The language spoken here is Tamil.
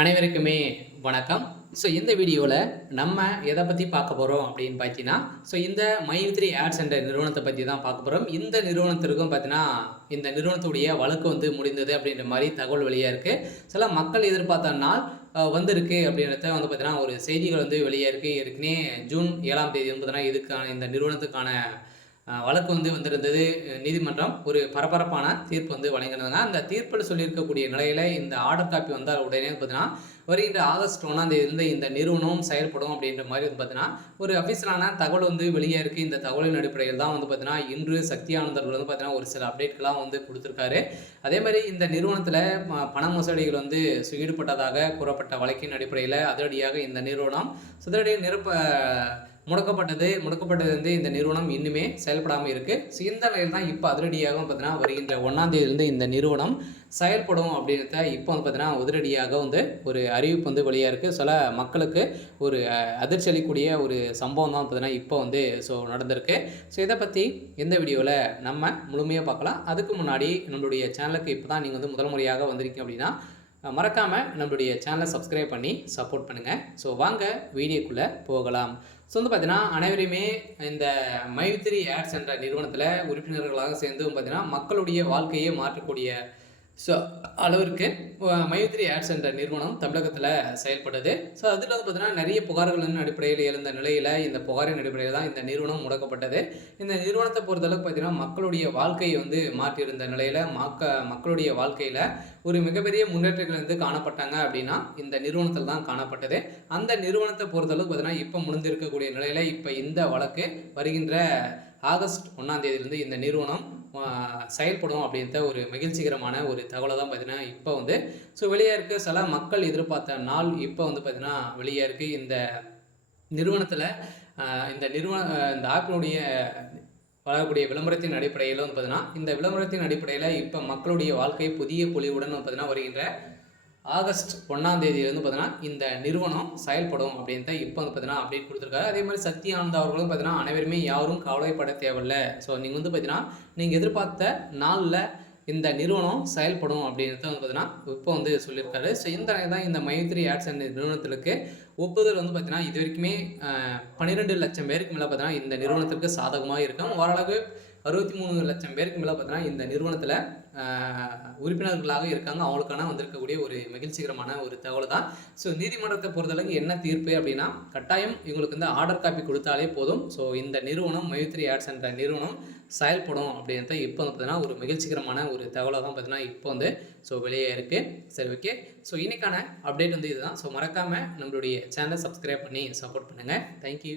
அனைவருக்குமே வணக்கம். இந்த வீடியோவில் நம்ம எதை பற்றி பார்க்க போகிறோம் அப்படின்னு பார்த்தீங்கன்னா, இந்த மைத்ரி ஆட்ஸ் என்ற நிறுவனத்தை பற்றி தான் பார்க்க போகிறோம். இந்த நிறுவனத்திற்கும் பார்த்தீங்கன்னா, இந்த நிறுவனத்துடைய வழக்கு முடிந்தது அப்படின்ற மாதிரி தகவல் வெளியாக இருக்குது. சில மக்கள் எதிர்பார்த்த நாள் வந்திருக்கு அப்படின்றத பார்த்தீங்கன்னா, ஒரு செய்திகள் வெளியாக இருக்குது. ஏற்கனவே ஜூன் 7ஆம் தேதி பார்த்தீங்கன்னா, இதுக்கான இந்த நிறுவனத்துக்கான வழக்கு வந்திருந்தது. நீதிமன்றம் ஒரு பரபரப்பான தீர்ப்பு வழங்கியிருந்தாங்க. அந்த தீர்ப்பில் சொல்லியிருக்கக்கூடிய நிலையில் இந்த ஆர்டர் காப்பி வந்தால் உடனே பார்த்தீங்கன்னா, வருகின்ற ஆகஸ்ட் 1ஆம் தேதியிலிருந்து இந்த நிறுவனம் செயல்படும் அப்படின்ற மாதிரி பார்த்தீங்கன்னா, ஒரு அஃபிஷியலான தகவல் வெளியே இருக்குது. இந்த தகவலின் அடிப்படையில் தான் பார்த்தீங்கன்னா, இன்று சக்தி ஆனந்தர்கள் பார்த்தீங்கன்னா, ஒரு சில அப்டேட்கள்லாம் கொடுத்துருக்காரு. அதே மாதிரி இந்த நிறுவனத்தில் பண மோசடிகள் ஈடுபட்டதாக கூறப்பட்ட வழக்கின் அடிப்படையில் அதிரடியாக இந்த நிறுவனம் முடக்கப்பட்டது இந்த நிறுவனம் இன்னுமே செயல்படாமல் இருக்குது. இந்த நிலையில் தான் இப்போ அதிரடியாக பார்த்தீங்கன்னா, வருகின்ற 1ஆம் தேதியிலிருந்து இந்த நிறுவனம் செயல்படும் அப்படின்றத இப்போ பார்த்தீங்கன்னா, உதிரடியாக ஒரு அறிவிப்பு வெளியாக இருக்குது. சில மக்களுக்கு ஒரு அதிர்ச்சி அளிக்கக்கூடிய ஒரு சம்பவம் தான் பார்த்தீங்கன்னா, இப்போ நடந்திருக்கு. இதை பற்றி இந்த வீடியோவில் நம்ம முழுமையாக பார்க்கலாம். அதுக்கு முன்னாடி நம்மளுடைய சேனலுக்கு இப்போ தான் நீங்கள் முதல் முறையாக வந்திருக்கீங்க அப்படின்னா, மறக்காமல் நம்மளுடைய சேனலை சப்ஸ்கிரைப் பண்ணி சப்போர்ட் பண்ணுங்கள். வாங்க வீடியோக்குள்ளே போகலாம். பார்த்தீங்கன்னா, அனைவருமே இந்த மைத்ரி ஆட்ஸ் என்ற நிறுவனத்தில் உறுப்பினர்களாக சேர்ந்து பார்த்தீங்கன்னா, மக்களுடைய வாழ்க்கையை மாற்றக்கூடிய அளவிற்கு மைத்ரி ஆட்ஸ் என்ற நிறுவனம் தமிழகத்தில் செயல்படுது. அதில் பார்த்தீங்கன்னா, நிறைய புகார்களின் அடிப்படையில் எழுந்த நிலையில் இந்த புகாரின் அடிப்படையில் தான் இந்த நிறுவனம் முடக்கப்பட்டது. இந்த நிறுவனத்தை பொறுத்தளவுக்கு பார்த்தீங்கன்னா, மக்களுடைய வாழ்க்கையை மாற்றியிருந்த நிலையில் மக்களுடைய வாழ்க்கையில் ஒரு மிகப்பெரிய முன்னேற்றங்கள் காணப்பட்டாங்க அப்படின்னா இந்த நிறுவனத்தில் தான் காணப்பட்டது. அந்த நிறுவனத்தை பொறுத்தளவுக்கு பார்த்தீங்கன்னா, இப்போ முடிந்திருக்கக்கூடிய நிலையில் இப்போ இந்த வழக்கு வருகின்ற ஆகஸ்ட் 1ஆம் தேதியிலிருந்து இந்த நிறுவனம் செயல்படும் அப்படின்ற ஒரு மகிழ்ச்சிகரமான ஒரு தகவலை தான் பார்த்தீங்கன்னா, இப்போ வெளியே இருக்குது. சில மக்கள் எதிர்பார்த்த நாள் இப்போ பார்த்தீங்கன்னா வெளியே இருக்குது. இந்த நிறுவனத்தில் இந்த ஆப்பினுடைய வளரக்கூடிய விளம்பரத்தின் அடிப்படையில் பார்த்தீங்கன்னா, இந்த விளம்பரத்தின் அடிப்படையில் இப்போ மக்களுடைய வாழ்க்கை புதிய பொலிவுடன் பார்த்தீங்கன்னா, வருகின்ற ஆகஸ்ட் 1ஆம் தேதியிலிருந்து பார்த்தீங்கன்னா, இந்த நிறுவனம் செயல்படும் அப்படின்ட்டு இப்போ பார்த்தீங்கன்னா அப்டேட் கொடுத்துருக்காரு. அதே மாதிரி சக்தி ஆனந்த் அவர்களும் பார்த்தீங்கன்னா, அனைவருமே யாரும் கவலைப்பட தேவையில்லை. நீங்கள் பார்த்தீங்கன்னா, நீங்கள் எதிர்பார்த்த நாளில் இந்த நிறுவனம் செயல்படும் அப்படின்றத பார்த்தீங்கன்னா இப்போ சொல்லியிருக்காரு. இந்த தான் இந்த மைத்ரி ஆட்ஸ் என்ற நிறுவனத்திற்கு ஒப்புதல் பார்த்தீங்கன்னா, இது வரைக்குமே 12 லட்சம் பேருக்கு மேலே பார்த்தீங்கன்னா இந்த நிறுவனத்திற்கு சாதகமாக இருக்கும். ஓரளவு 63 லட்சம் பேருக்கு மேலே பார்த்தீங்கன்னா இந்த நிறுவனத்தில் உறுப்பினர்களாக இருக்காங்க. அவங்களுக்கான வந்திருக்கக்கூடிய ஒரு மகிழ்ச்சிகரமான ஒரு தகவல் தான். நீதிமன்றத்தை பொறுத்தளவுக்கு என்ன தீர்ப்பு அப்படின்னா, கட்டாயம் இவங்களுக்கு ஆர்டர் காப்பி கொடுத்தாலே போதும். இந்த நிறுவனம் மைத்ரி ஆட்ஸ் என்ற நிறுவனம் செயல்படும் அப்படின்றத இப்போ பார்த்தீங்கன்னா ஒரு மகிழ்ச்சிகரமான ஒரு தகவலாக தான் பார்த்தீங்கன்னா இப்போ வெளியே இருக்குது. சரி, ஓகே. இன்னைக்கான அப்டேட் இதுதான். மறக்காமல் நம்மளுடைய சேனலை சப்ஸ்கிரைப் பண்ணி சப்போர்ட் பண்ணுங்கள். தேங்க்யூ.